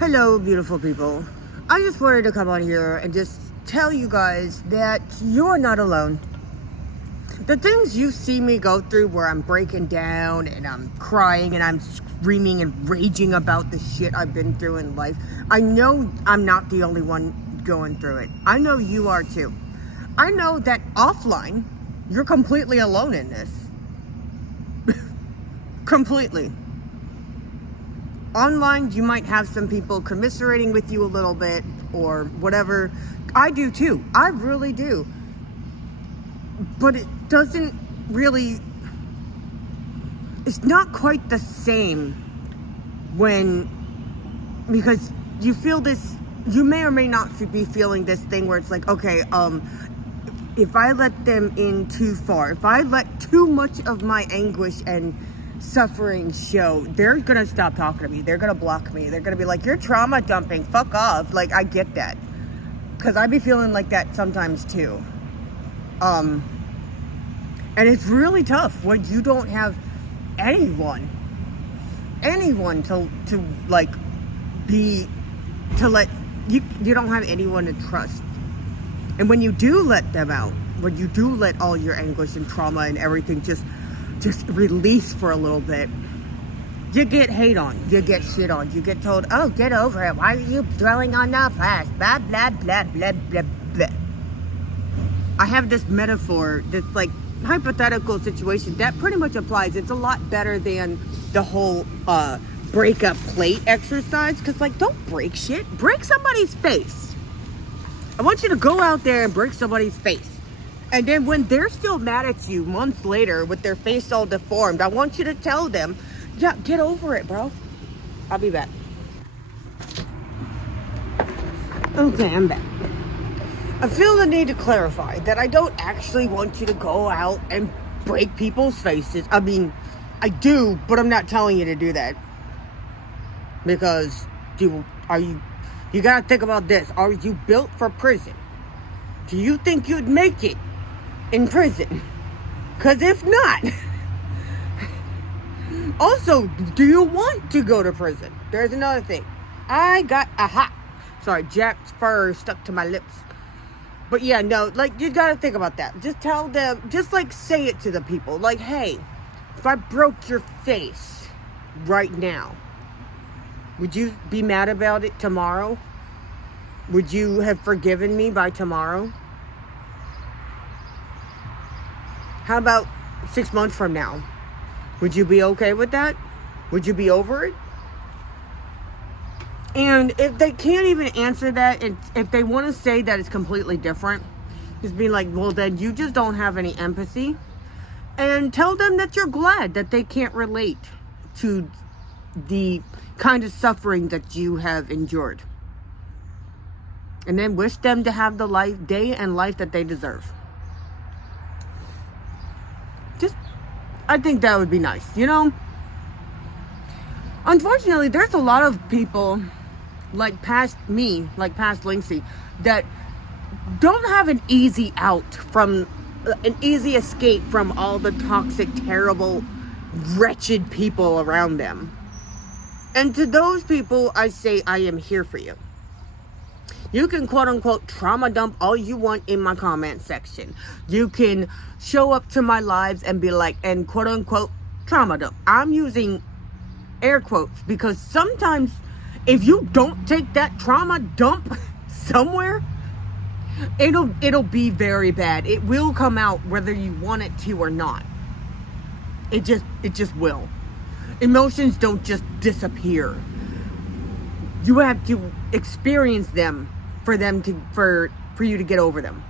Hello, beautiful people. I just wanted to come on here and just tell you guys that you're not alone. The things you see me go through where I'm breaking down and I'm crying and I'm screaming and raging about the shit I've been through in life, I know I'm not the only one going through it. I know you are too. I know that offline, you're completely alone in this. Completely. Online, you might have some people commiserating with you a little bit or whatever. I do too. I really do. But it doesn't really, it's not quite the same because you feel this, you may or may not be feeling this thing where it's like, okay, if I let them in too far, if I let too much of my anguish and suffering show, they're gonna stop talking to me. They're gonna block me. They're gonna be like, you're trauma dumping, fuck off. Like, I get that, because I be feeling like that sometimes too. And it's really tough when you don't have anyone to like let you don't have anyone to trust. And when you do let them out, when you do let all your anguish and trauma and everything just release for a little bit, you get hate on, you get shit on, you get told, oh, get over it, why are you dwelling on the past, blah blah blah blah blah blah. I have this metaphor, this like hypothetical situation that pretty much applies. It's a lot better than the whole break up plate exercise, because like, don't break shit, break somebody's face. I want you to go out there and break somebody's face. And then when they're still mad at you months later with their face all deformed, I want you to tell them, yeah, get over it, bro. I'll be back. Okay, I'm back. I feel the need to clarify that I don't actually want you to go out and break people's faces. I mean, I do, but I'm not telling you to do that. Because you gotta think about this. Are you built for prison? Do you think you'd make it in prison? Because if not, also, do you want to go to prison? There's another thing. Sorry, Jack's fur stuck to my lips. But yeah, no, like, you gotta think about that. Just tell them, just like say it to the people. Like, hey, if I broke your face right now, would you be mad about it tomorrow? Would you have forgiven me by tomorrow? How about 6 months from now? Would you be okay with that? Would you be over it? And if they can't even answer that, if they want to say that it's completely different, just be like, well, then you just don't have any empathy. And tell them that you're glad that they can't relate to the kind of suffering that you have endured. And then wish them to have the day and life that they deserve. I think that would be nice, you know? Unfortunately, there's a lot of people like past me, like past Linksy, that don't have an easy escape from all the toxic, terrible, wretched people around them. And to those people, I say, I am here for you. You can quote unquote trauma dump all you want in my comment section. You can show up to my lives and be like, and quote unquote trauma dump. I'm using air quotes because sometimes if you don't take that trauma dump somewhere, it'll be very bad. It will come out whether you want it to or not. It just will. Emotions don't just disappear. You have to experience them for you to get over them.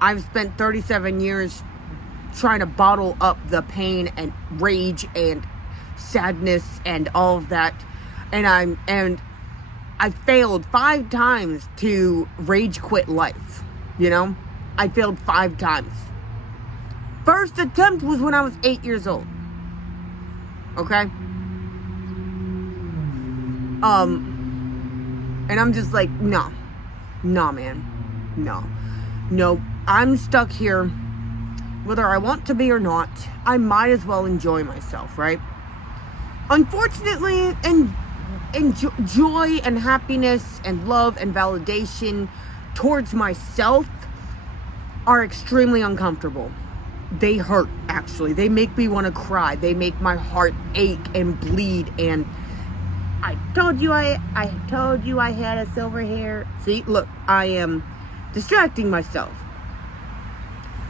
I've spent 37 years trying to bottle up the pain and rage and sadness and all of that, and I failed 5 times to rage quit life. You know, I failed 5 times. First attempt was when I was 8 years old. Okay. And I'm just like, no, man, no, I'm stuck here, whether I want to be or not. I might as well enjoy myself, right? Unfortunately, and joy and happiness and love and validation towards myself are extremely uncomfortable. They hurt, actually. They make me want to cry. They make my heart ache and bleed. And I told you I had a silver hair. See, look, I am distracting myself.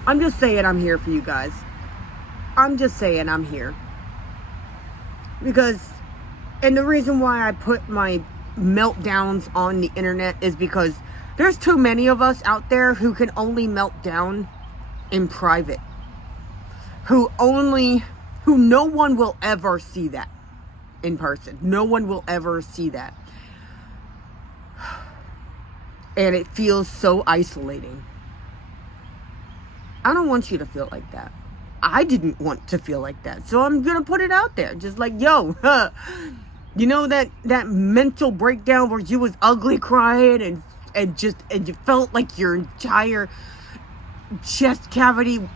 I'm just saying I'm here for you guys. I'm just saying I'm here. Because, and the reason why I put my meltdowns on the internet is because there's too many of us out there who can only melt down in private. Who no one will ever see that in person. No one will ever see that. And it feels so isolating. I don't want you to feel like that. I didn't want to feel like that. So I'm going to put it out there. Just like, yo, you know that mental breakdown where you was ugly crying and you felt like your entire chest cavity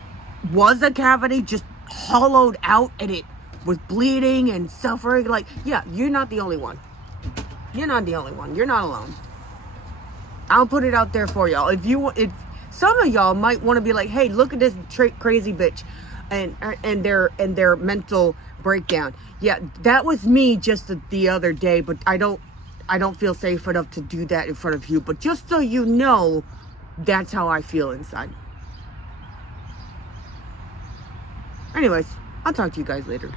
was a cavity just hollowed out and it was bleeding and suffering. Like, yeah, you're not the only one. You're not the only one. You're not alone. I'll put it out there for y'all. If some of y'all might want to be like, hey, look at this crazy bitch and their mental breakdown. Yeah, that was me just the other day, but I don't feel safe enough to do that in front of you. But just so you know, that's how I feel inside. Anyways, I'll talk to you guys later.